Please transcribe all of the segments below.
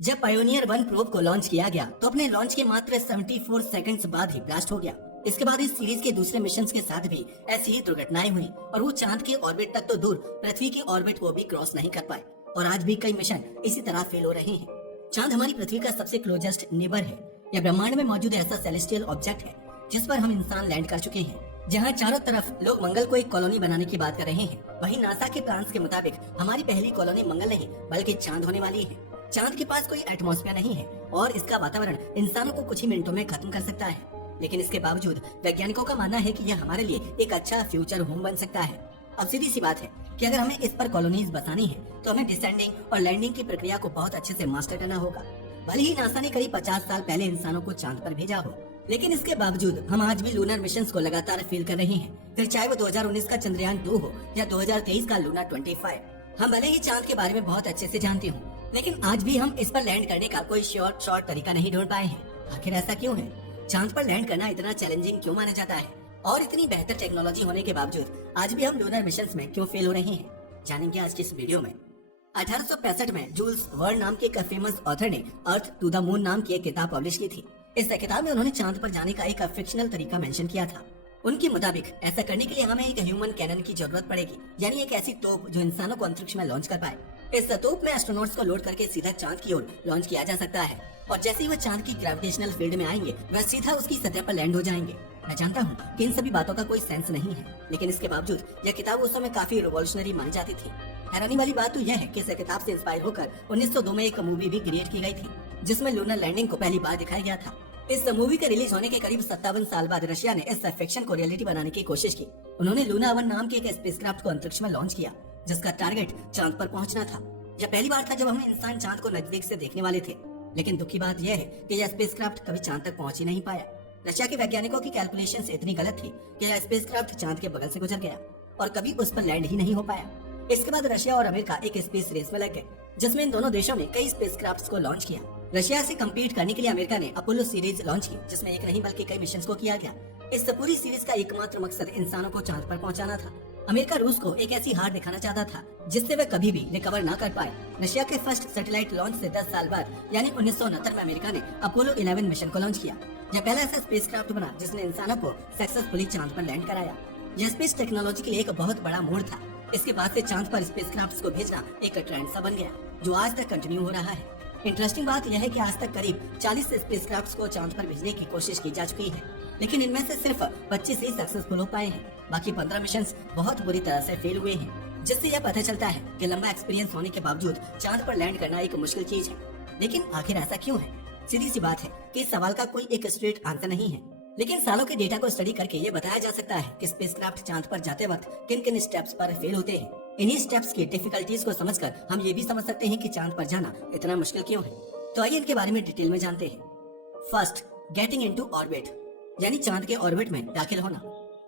जब pioneer 1 probe को launch किया गया तो अपने लॉन्च के मात्र 74 सेकंड्स बाद ही ब्लास्ट हो गया। इसके बाद इस सीरीज के दूसरे मिशन के साथ भी ऐसी ही दुर्घटनाएं हुई और वो चांद के ऑर्बिट तक तो दूर पृथ्वी की ऑर्बिट को भी क्रॉस नहीं कर पाए और आज भी कई मिशन इसी तरह फेल हो रहे हैं। चांद हमारी पृथ्वी का सबसे क्लोजेस्ट नेबर है। यह ब्रह्मांड में मौजूद ऐसा सेलेस्टियल ऑब्जेक्ट है जिस पर हम इंसान लैंड कर चुके हैं। जहाँ चारों तरफ लोग मंगल को एक कॉलोनी बनाने की बात कर रहे हैं, वहीं नासा के प्लान्स के मुताबिक हमारी पहली कॉलोनी मंगल नहीं बल्कि चांद होने वाली है। चांद के पास कोई एटमॉस्फेयर नहीं है और इसका वातावरण इंसानों को कुछ ही मिनटों में खत्म कर सकता है। लेकिन इसके बावजूद वैज्ञानिकों का मानना है कि यह हमारे लिए एक अच्छा फ्यूचर होम बन सकता है। अब सीधी सी बात है कि अगर हमें इस पर कॉलोनीज बसानी है तो हमें डिसेंडिंग और लैंडिंग की प्रक्रिया को बहुत अच्छे से मास्टर करना होगा। भले ही नासा ने करीब 50 साल पहले इंसानों को चांद पर भेजा हो, लेकिन इसके बावजूद हम आज भी लूनर मिशंस को लगातार फेल कर रहे हैं। फिर चाहे वो 2019 का चंद्रयान 2 हो या 2023 का लूना 25। हम भले ही चांद के बारे में बहुत अच्छे से जानते हो, लेकिन आज भी हम इस पर लैंड करने का कोई शॉर्ट तरीका नहीं ढूंढ पाए हैं। आखिर ऐसा क्यों है? चांद पर लैंड करना इतना चैलेंजिंग क्यों माना जाता है? और इतनी बेहतर टेक्नोलॉजी होने के बावजूद आज भी हम लूनर मिशंस में क्यों फेल हो रहे हैं, जानेंगे आज की इस वीडियो में। 1865 में जूल्स वर्न नाम के एक फेमस ऑथर ने अर्थ टू द मून नाम की एक किताब पब्लिश की थी। इस किताब में उन्होंने चांद पर जाने का एक फिक्शनल तरीका मेंशन किया था। उनके मुताबिक ऐसा करने के लिए हमें एक ह्यूमन कैनन की जरूरत पड़ेगी, यानी एक ऐसी तोप जो इंसानों को अंतरिक्ष में लॉन्च कर पाए। इस तोप में एस्ट्रोनॉट्स को लोड करके सीधा चांद की ओर लॉन्च किया जा सकता है और जैसे ही वह चांद की ग्रेविटेशनल फील्ड में आएंगे वह सीधा उसकी सतह पर लैंड हो जाएंगे। मैं जानता हूँ कि इन सभी बातों का कोई सेंस नहीं है, लेकिन इसके बावजूद यह किताब उस समय काफी रिवॉल्यूशनरी मानी जाती थी। हैरानी वाली बात तो यह है कि इस किताब से इंस्पायर होकर 1902 में एक मूवी भी क्रिएट की गई थी जिसमें लूनर लैंडिंग को पहली बार दिखाया गया था। इस मूवी के रिलीज होने के करीब 57 साल बाद रशिया ने इस फिक्शन को रियलिटी बनाने की कोशिश की। उन्होंने लूना 1 नाम के एक स्पेसक्राफ्ट को अंतरिक्ष में लॉन्च किया जिसका टारगेट चांद पर पहुंचना था। यह पहली बार था जब हम इंसान चांद को नजदीक से देखने वाले थे, लेकिन दुख की बात यह है कि यह स्पेसक्राफ्ट कभी चांद तक पहुंच ही नहीं पाया। रशिया के वैज्ञानिकों की कैलकुलेशंस इतनी गलत थी कि यह स्पेसक्राफ्ट चांद के बगल से गुजर गया और कभी उस पर लैंड ही नहीं हो पाया। इसके बाद रशिया और अमेरिका एक स्पेस रेस में लग गए जिसमें इन दोनों देशों ने कई स्पेसक्राफ्ट्स को लॉन्च किया। रशिया से कम्पीट करने के लिए अमेरिका ने अपोलो सीरीज लॉन्च की जिसमें एक नहीं बल्कि कई मिशन को किया गया। इस पूरी सीरीज का एकमात्र मकसद इंसानों को चांद पर पहुंचाना था। अमेरिका रूस को एक ऐसी हार दिखाना चाहता था जिससे वे कभी भी रिकवर ना कर पाए। रशिया के फर्स्ट सैटेलाइट लॉन्च से 10 साल बाद यानी 1969 में अमेरिका ने अपोलो 11 मिशन को लॉन्च किया। यह पहला ऐसा स्पेसक्राफ्ट बना जिसने इंसानों को सक्सेसफुली चांद पर लैंड कराया। यह स्पेस टेक्नोलॉजी के लिए एक बहुत बड़ा मोड़ था। इसके बाद से चांद पर स्पेसक्राफ्ट्स को भेजना एक ट्रेंड सा बन गया जो आज तक कंटिन्यू हो रहा है। इंटरेस्टिंग बात यह है कि आज तक करीब 40 स्पेसक्राफ्ट्स को चांद पर भेजने की कोशिश की जा चुकी है, लेकिन इनमें से सिर्फ 25 ही सक्सेसफुल हो पाए हैं। बाकी 15 मिशंस बहुत बुरी तरह से फेल हुए हैं, जिससे यह पता चलता है कि लंबा एक्सपीरियंस होने के बावजूद चांद पर लैंड करना एक मुश्किल चीज है। लेकिन आखिर ऐसा क्यों है? सीधी सी बात है कि इस सवाल का कोई एक स्ट्रेट आंसर नहीं है, लेकिन सालों के डेटा को स्टडी करके ये बताया जा सकता है कि स्पेसक्राफ्ट चांद पर जाते वक्त किन किन स्टेप्स पर फेल होते हैं। इन्हीं स्टेप्स की डिफिकल्टीज को समझकर हम ये भी समझ सकते हैं कि चांद पर जाना इतना मुश्किल क्यों है। तो आइए इनके बारे में डिटेल में जानते हैं। फर्स्ट, गेटिंग इनटू ऑर्बिट, यानी चांद के ऑर्बिट में दाखिल होना।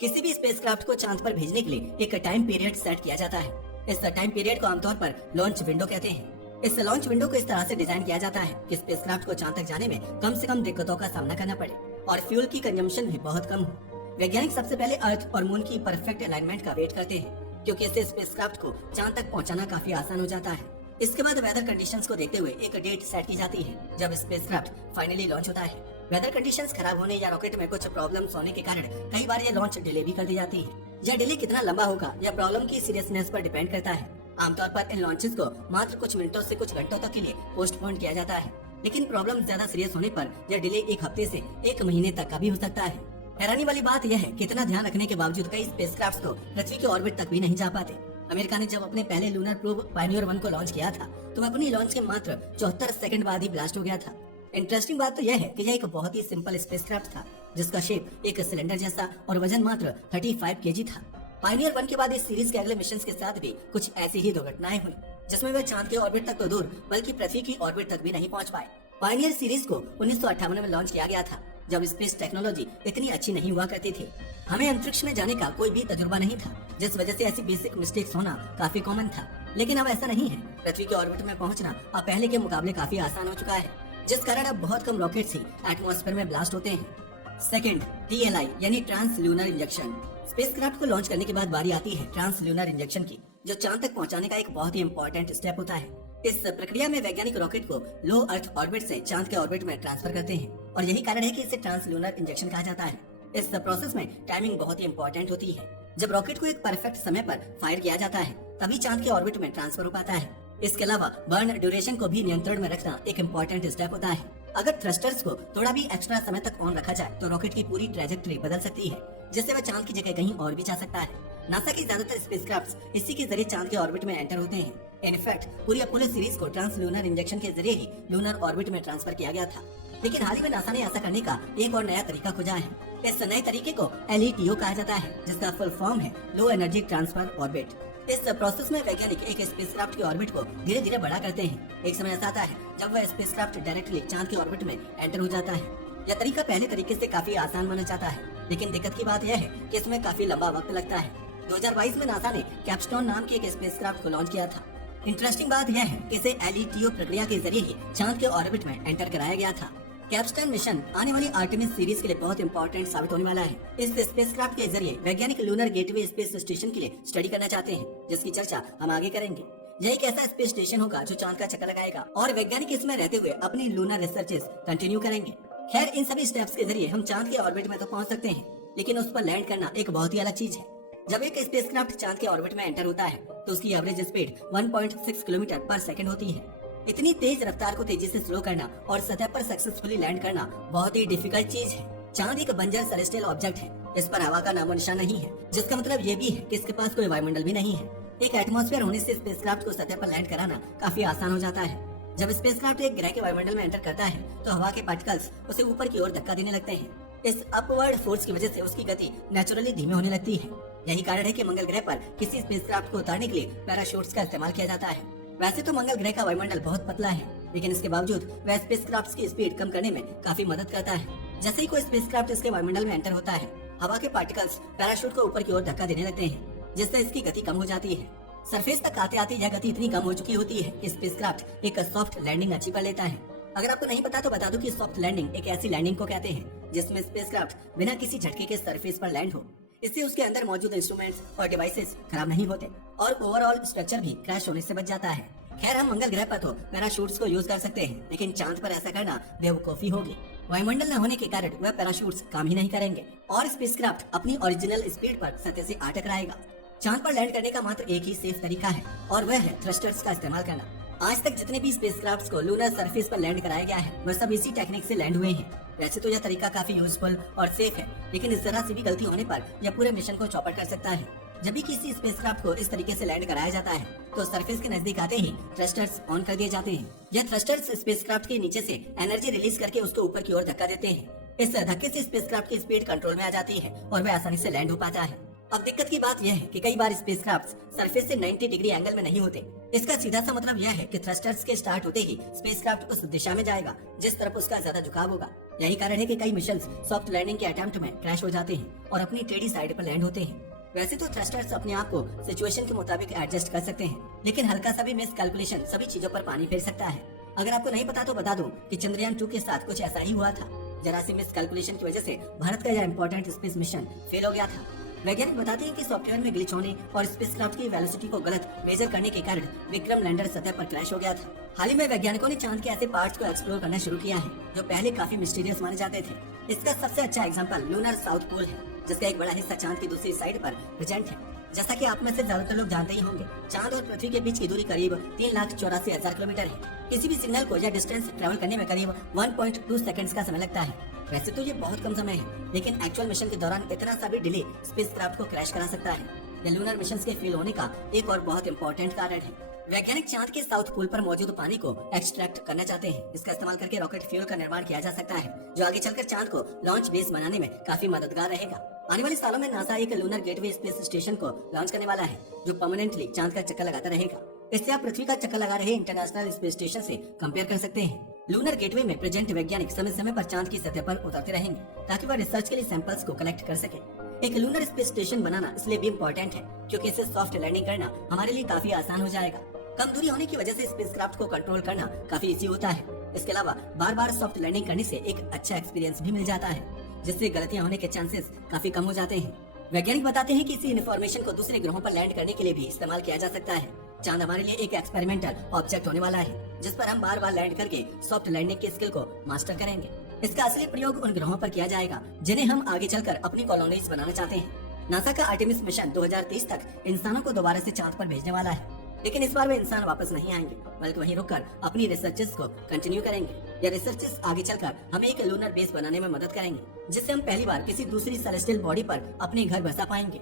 किसी भी स्पेसक्राफ्ट को चांद पर भेजने के लिए एक टाइम पीरियड सेट किया जाता है। इस टाइम पीरियड को आमतौर पर लॉन्च विंडो कहते हैं। इस लॉन्च विंडो को इस तरह से डिजाइन किया जाता है कि स्पेसक्राफ्ट को चांद तक जाने में कम से कम दिक्कतों का सामना करना पड़े और फ्यूल की कंजम्पशन भी बहुत कम हो। वैज्ञानिक सबसे पहले अर्थ और मून की परफेक्ट अलाइनमेंट का वेट करते हैं, क्योंकि इससे स्पेसक्राफ्ट को चांद तक पहुंचाना काफी आसान हो जाता है। इसके बाद वेदर कंडीशंस को देखते हुए एक डेट सेट की जाती है जब स्पेसक्राफ्ट फाइनली लॉन्च होता है। वेदर कंडीशंस खराब होने या रॉकेट में कुछ प्रॉब्लम्स होने के कारण कई बार ये लॉन्च डिले भी कर दी जाती है। यह डिले कितना लंबा होगा यह प्रॉब्लम की सीरियसनेस पर डिपेंड करता है। आमतौर पर इन लॉन्चेस को मात्र कुछ मिनटों से कुछ घंटों तक के लिए पोस्टपोन किया जाता है, लेकिन प्रॉब्लम ज्यादा सीरियस होने पर यह डिले एक हफ्ते से 1 महीने तक का भी हो सकता है। हैरानी वाली बात यह है कि इतना ध्यान रखने के बावजूद कई स्पेसक्राफ्ट्स को पृथ्वी के ऑर्बिट तक भी नहीं जा पाते। अमेरिका ने जब अपने पहले लूनर प्रोब पायनियर 1 को लॉन्च किया था तो अपनी लॉन्च के मात्र 74 सेकंड बाद ही ब्लास्ट हो गया था। इंटरेस्टिंग बात तो यह है कि यह एक बहुत ही सिंपल स्पेसक्राफ्ट था जिसका शेप एक सिलेंडर जैसा और वजन मात्र 35 केजी था। पायनियर 1 के बाद इस सीरीज के अगले मिशन के साथ भी कुछ ऐसी ही दुर्घटनाएं हुई जिसमें वे चांद के ऑर्बिट तक तो दूर बल्कि पृथ्वी की ऑर्बिट तक भी नहीं पहुंच पाए। पायनियर सीरीज को 1958 में लॉन्च किया गया था जब स्पेस टेक्नोलॉजी इतनी अच्छी नहीं हुआ करती थी। हमें अंतरिक्ष में जाने का कोई भी तजुर्बा नहीं था, जिस वजह से ऐसी बेसिक मिस्टेक्स होना काफी कॉमन था। लेकिन अब ऐसा नहीं है। पृथ्वी के ऑर्बिट में पहुंचना अब पहले के मुकाबले काफी आसान हो चुका है, जिस कारण अब बहुत कम रॉकेट्स ही एटमॉस्फेयर में ब्लास्ट होते हैं। सेकंड, TLI यानी ट्रांस ल्यूनर इंजेक्शन। स्पेसक्राफ्ट को लॉन्च करने के बाद बारी आती है ट्रांस ल्यूनर इंजेक्शन की, जो चांद तक पहुंचाने का एक बहुत ही इंपॉर्टेंट स्टेप होता है। इस प्रक्रिया में वैज्ञानिक रॉकेट को लो अर्थ ऑर्बिट से चांद के ऑर्बिट में ट्रांसफर करते हैं और यही कारण है कि इसे ट्रांसलूनर इंजेक्शन कहा जाता है। इस प्रोसेस में टाइमिंग बहुत ही इंपॉर्टेंट होती है। जब रॉकेट को एक परफेक्ट समय पर फायर किया जाता है तभी चांद के ऑर्बिट में ट्रांसफर हो पाता है। इसके अलावा बर्न ड्यूरेशन को भी नियंत्रण में रखना एक इम्पोर्टेंट स्टेप होता है। अगर थ्रस्टर्स को थोड़ा भी एक्स्ट्रा समय तक ऑन रखा जाए तो रॉकेट की पूरी ट्रेजेक्टरी बदल सकती है, जिससे वह चांद की जगह कहीं और भी जा सकता है। नासा की ज्यादातर स्पेसक्राफ्ट इसी के जरिए चांद के ऑर्बिट में एंटर होते हैं। इनफैक्ट पूरी अपोलो सीरीज को ट्रांसलूनर इंजेक्शन के जरिए ही लूनर ऑर्बिट में ट्रांसफर किया गया था। लेकिन हाल ही में नासा ने ऐसा करने का एक और नया तरीका खोजा है। इस नए तरीके को LETO कहा जाता है, जिसका फुल फॉर्म है लो एनर्जी ट्रांसफर ऑर्बिट। इस प्रोसेस में वैज्ञानिक एक स्पेसक्राफ्ट की ऑर्बिट को धीरे धीरे बड़ा करते हैं। एक समय ऐसा आता है जब वह स्पेसक्राफ्ट डायरेक्टली चांद के ऑर्बिट में एंटर हो जाता है। यह तरीका पहले तरीके से काफी आसान माना जाता है, लेकिन दिक्कत की बात यह है कि इसमें काफी लंबा वक्त लगता है। 2022 में नासा ने कैप्स्टोन नाम के एक स्पेसक्राफ्ट को लॉन्च किया था। इंटरेस्टिंग बात यह है कि इसे LETO प्रक्रिया के जरिए ही चांद के ऑर्बिट में एंटर कराया गया था। कैप्स्टोन मिशन आने वाली आर्टेमिस सीरीज के लिए बहुत इंपॉर्टेंट साबित होने वाला है। इस स्पेसक्राफ्ट के जरिए वैज्ञानिक लूनर गेटवे स्पेस स्टेशन के लिए स्टडी करना चाहते हैं, जिसकी चर्चा हम आगे करेंगे। यह एक ऐसा स्पेस स्टेशन होगा जो चांद का चक्कर लगाएगा और वैज्ञानिक इसमें रहते हुए अपनी लूनर रिसर्चेस कंटिन्यू करेंगे। खैर, इन सभी स्टेप्स के जरिए हम चांद के ऑर्बिट में तो पहुंच सकते हैं, लेकिन उस पर लैंड करना एक बहुत ही अलग चीज है। जब एक स्पेसक्राफ्ट चांद के ऑर्बिट में एंटर होता है तो उसकी एवरेज स्पीड 1.6 किलोमीटर पर सेकंड होती है। इतनी तेज रफ्तार को तेजी से स्लो करना और सतह पर सक्सेसफुली लैंड करना बहुत ही डिफिकल्ट चीज है। चांद एक बंजर सेलेस्टियल ऑब्जेक्ट है, इस पर हवा का नामो निशान नहीं है, जिसका मतलब ये भी है कि इसके पास कोई वायुमंडल भी नहीं है। एक एटमॉस्फेयर होने से स्पेसक्राफ्ट को सतह पर लैंड कराना काफी आसान हो जाता है। जब स्पेसक्राफ्ट एक ग्रह के वायुमंडल में एंटर करता है तो हवा के पार्टिकल्स उसे ऊपर की ओर धक्का देने लगते हैं। इस अपवर्ड फोर्स की वजह से उसकी गति नेचुरली धीमी होने लगती है। यही कारण है कि मंगल ग्रह पर किसी स्पेसक्राफ्ट को उतारने के लिए पैराशूट्स का इस्तेमाल किया जाता है। वैसे तो मंगल ग्रह का वायुमंडल बहुत पतला है, लेकिन इसके बावजूद वह स्पेसक्राफ्ट की स्पीड कम करने में काफी मदद करता है। जैसे ही कोई स्पेसक्राफ्ट इसके वायुमंडल में एंटर होता है, हवा के पार्टिकल्स पैराशूट को ऊपर की ओर धक्का देने लगते हैं, जिससे इसकी गति कम हो जाती है। सरफेस तक आते आते यह गति इतनी कम हो चुकी होती है कि स्पेसक्राफ्ट एक सॉफ्ट लैंडिंग अचीव कर लेता है। अगर आपको नहीं पता तो बता दूं कि सॉफ्ट लैंडिंग एक ऐसी लैंडिंग को कहते हैं जिसमें स्पेसक्राफ्ट बिना किसी झटके के सरफेस पर लैंड हो। इससे उसके अंदर मौजूद इंस्ट्रूमेंट्स और डिवाइसेस खराब नहीं होते और ओवरऑल स्ट्रक्चर भी क्रैश होने से बच जाता है। खैर, हम मंगल ग्रह पर तो पैराशूट्स को यूज कर सकते हैं, लेकिन चांद पर ऐसा करना बेवकूफी होगी। वायुमंडल न होने के कारण वह पैराशूट्स काम ही नहीं करेंगे और स्पेसक्राफ्ट अपनी ओरिजिनल स्पीड पर सतह से आ टकराएगा। चांद पर लैंड करने का मात्र एक ही सेफ तरीका है और वह है थ्रस्टर्स का इस्तेमाल करना। आज तक जितने भी स्पेसक्राफ्ट्स को लूनर सरफेस पर लैंड कराया गया है वह सब इसी टेक्निक से लैंड हुए हैं। वैसे तो यह तरीका काफी यूजफुल और सेफ है, लेकिन इस जरा सी भी गलती होने पर यह पूरे मिशन को चौपट कर सकता है। जब भी किसी स्पेसक्राफ्ट को इस तरीके से लैंड कराया जाता है तो सरफेस के नजदीक आते ही थ्रस्टर्स ऑन कर दिए जाते हैं। यह थ्रस्टर्स स्पेसक्राफ्ट के नीचे से एनर्जी रिलीज करके उसको ऊपर की ओर धक्का देते हैं। इस धक्के से स्पेसक्राफ्ट की स्पीड कंट्रोल में आ जाती है और वह आसानी से लैंड हो पाता है। अब दिक्कत की बात यह है कि कई बार स्पेसक्राफ्ट सरफेस से 90 डिग्री एंगल में नहीं होते। इसका सीधा सा मतलब यह है कि थ्रस्टर्स के स्टार्ट होते ही स्पेसक्राफ्ट उस दिशा में जाएगा जिस तरफ उसका ज्यादा झुकाव होगा। यही कारण है कि कई मिशन सॉफ्ट लैंडिंग के अटेम्प्ट में क्रैश हो जाते हैं और अपनी टेढ़ी साइड पर लैंड होते हैं। वैसे तो थ्रस्टर्स अपने आप को सिचुएशन के मुताबिक एडजस्ट कर सकते हैं, लेकिन हल्का सा भी मिस कैलकुलेशन सभी चीजों पर पानी फेर सकता है। अगर आपको नहीं पता तो बता दूं कि चंद्रयान 2 के साथ कुछ ऐसा ही हुआ था। जरा सी मिस कैलकुलेशन की वजह से भारत का यह इंपॉर्टेंट स्पेस मिशन फेल हो गया था। वैज्ञानिक बताते हैं कि सॉफ्टवेयर में ग्लिच होने और स्पेसक्राफ्ट की वेलोसिटी को गलत मेजर करने के कारण विक्रम लैंडर सतह पर क्रैश हो गया था। हाल ही में वैज्ञानिकों ने चांद के ऐसे पार्ट्स को एक्सप्लोर करना शुरू किया है जो पहले काफी मिस्टीरियस माने जाते थे। इसका सबसे अच्छा एग्जांपल लूनर साउथ पोल है, जिसका एक बड़ा हिस्सा चांद की दूसरी साइड पर प्रेजेंट है। जैसा कि आप में से ज्यादातर लोग जानते ही होंगे, चांद और पृथ्वी के बीच की दूरी करीब 3,84,000 किलोमीटर है। किसी भी सिग्नल को यह डिस्टेंस ट्रेवल करने में करीब 1.2 सेकंड्स का समय लगता है। वैसे तो ये बहुत कम समय है, लेकिन एक्चुअल मिशन के दौरान इतना सा भी डिले स्पेसक्राफ्ट को क्रैश करा सकता है। यह लूनर मिशन के फेल होने का एक और बहुत इंपॉर्टेंट कारण है। वैज्ञानिक चांद के साउथ पोल पर मौजूद पानी को एक्सट्रैक्ट करना चाहते हैं। इसका इस्तेमाल करके रॉकेट फ्यूल का निर्माण किया जा सकता है, जो आगे चलकर चांद को लॉन्च बेस बनाने में काफी मददगार रहेगा। आने वाले सालों में नासा एक लूनर गेटवे स्पेस स्टेशन को लॉन्च करने वाला है, जो परमानेंटली चांद का चक्कर लगाता रहेगा। इससे आप पृथ्वी का चक्कर लगा रहे इंटरनेशनल स्पेस स्टेशन से कंपेयर कर सकते हैं। लूनर गेटवे में प्रेजेंट वैज्ञानिक समय समय पर चांद की सतह पर उतरते रहेंगे ताकि वह रिसर्च के लिए सैंपल्स को कलेक्ट कर सके। एक लूनर स्पेस स्टेशन बनाना इसलिए भी इम्पोर्टेंट है क्योंकि इससे सॉफ्ट लैंडिंग करना हमारे लिए काफी आसान हो जाएगा। कम दूरी होने की वजह से स्पेसक्राफ्ट को कंट्रोल करना काफी इजी होता है। इसके अलावा बार बार सॉफ्ट लैंडिंग करने से एक अच्छा एक्सपीरियंस भी मिल जाता है, जिससे गलतियां होने के चांसेस काफी कम हो जाते हैं। वैज्ञानिक बताते हैं कि इसी इन्फॉर्मेशन को दूसरे ग्रहों पर लैंड करने के लिए भी इस्तेमाल किया जा सकता है। चांद हमारे लिए एक एक्सपेरिमेंटल ऑब्जेक्ट होने वाला है जिस पर हम बार बार लैंड करके सॉफ्ट लैंडिंग की स्किल को मास्टर करेंगे। इसका असली प्रयोग उन ग्रहों पर किया जाएगा जिन्हें हम आगे चलकर अपनी कॉलोनीज बनाना चाहते हैं। नासा का आर्टेमिस मिशन 2030 तक इंसानों को दोबारा से चांद पर भेजने वाला है, लेकिन इस बार वे इंसान वापस नहीं आएंगे बल्कि वहीं रुककर अपनी रिसर्चेस को कंटिन्यू करेंगे। यह रिसर्चेस आगे चलकर हमें एक लूनर बेस बनाने में मदद करेंगे जिससे हम पहली बार किसी दूसरी सेलेस्टियल बॉडी पर अपने घर बसा पाएंगे।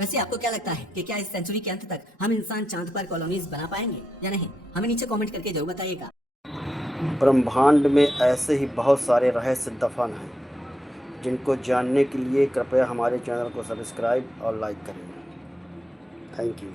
वैसे आपको क्या लगता है कि क्या इस सेंचुरी के अंत तक हम इंसान चांद पर कॉलोनीज बना पाएंगे या नहीं? हमें नीचे कमेंट करके जरूर बताइएगा। ब्रह्मांड में ऐसे ही बहुत सारे रहस्य दफन हैं जिनको जानने के लिए कृपया हमारे चैनल को सब्सक्राइब और लाइक करें। Thank you.